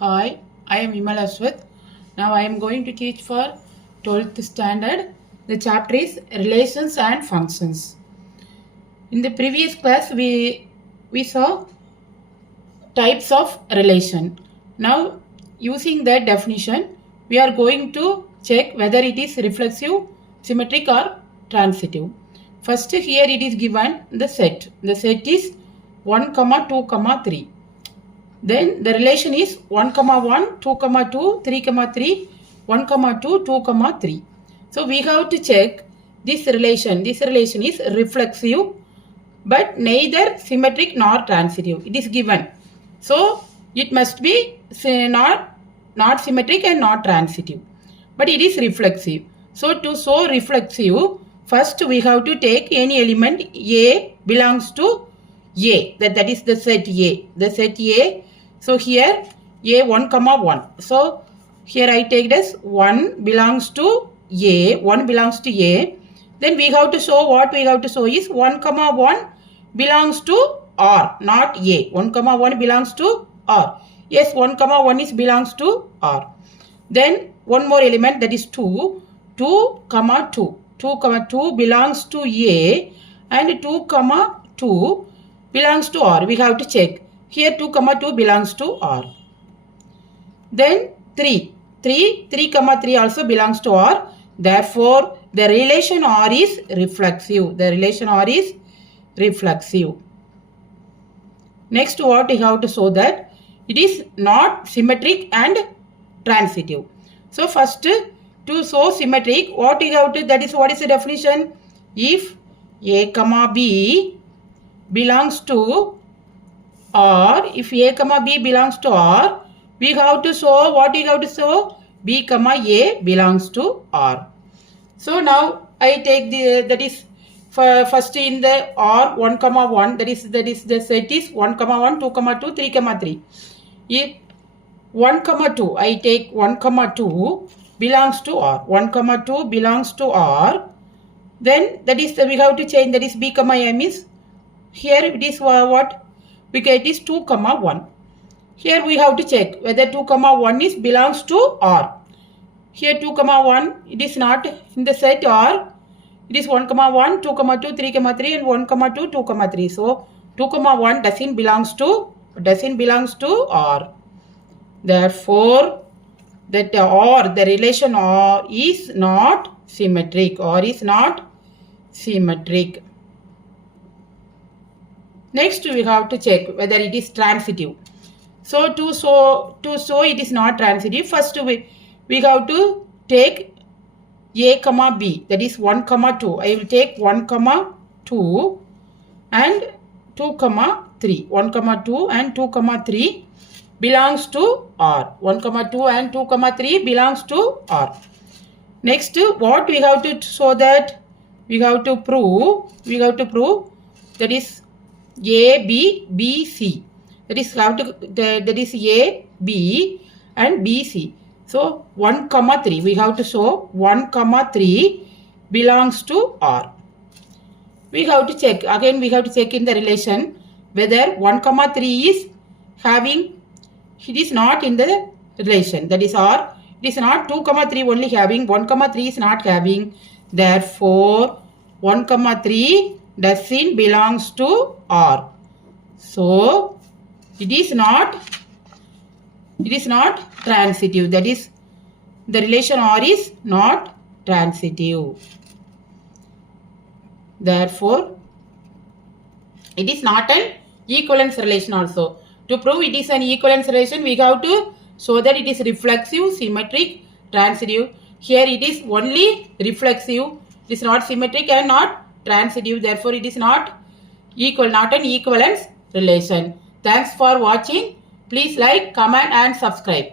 Hi, I am Vimal Aswath. Now I am going to teach for 12th standard. The chapter is Relations and Functions. In the previous class, we saw types of relation. Now, using that definition, we are going to check whether it is reflexive, symmetric or transitive. First, here it is given the set. The set is 1, 2, 3. Then the relation is 1, 1, 2, 2, 3, 3, 1, 2, 2, 3. So we have to check this relation. This relation is reflexive but neither symmetric nor transitive. It is given. So it must be not symmetric and not transitive. But it is reflexive. So to show reflexive, first we have to take any element A belongs to A. That is the set A. The set A. So here A 1, 1. So here I take this 1 belongs to A. 1 belongs to A. Then we have to show what we have to show is 1, 1 belongs to R, not A. 1, 1 belongs to R. Yes, 1, 1 is belongs to R. Then one more element, that is 2. 2, 2. 2, 2 belongs to A and 2, 2 belongs to R. We have to check. Here 2, 2 belongs to R. Then 3. 3, 3 also belongs to R. Therefore, the relation R is reflexive. The relation R is reflexive. Next, what we have to show that it is not symmetric and transitive. So first, to show symmetric, what we have to, that is what is the definition? If A, B belongs to R, if A, B belongs to R, we have to show, what we have to show? B, A belongs to R. So now I take that is first in the R 1, 1, that is the set is 1, 1, 2, 2, 3, 3. If 1, 2, I take 1, 2 belongs to R. 1, 2 belongs to R. Then that is we have to change, that is B, M is, here it is what? We get is 2, 1. Here we have to check whether 2, 1 is belongs to R. Here 2, 1, it is not in the set R. It is 1, 1, 2, 2, 3, 3 and 1, 2, 2, 3. So 2, 1 doesn't belongs to R. Therefore, that R, the relation R is not symmetric. R is not symmetric. Next, we have to check whether it is transitive. So to show it is not transitive, first we have to take A, B, that is 1, 2. I will take 1, 2 and 2, 3. 1, 2 and 2, 3 belongs to R. 1, 2 and 2, 3 belongs to R. Next, what we have to show that? We have to prove that is A, B, C. That is A, B and B, C. So 1, 3. We have to show 1, 3 belongs to R. We have to check. Again, we have to check in the relation whether 1, 3 is having, it is not in the relation. That is R. It is not 2, 3 only having. 1, 3 is not having. Therefore, 1, 3 doesn't belongs to R. So, it is not transitive. That is, the relation R is not transitive. Therefore, it is not an equivalence relation also. To prove it is an equivalence relation, we have to show that it is reflexive, symmetric, transitive. Here it is only reflexive. It is not symmetric and not transitive. Therefore, it is not an equivalence relation. Thanks for watching. Please like, comment and subscribe.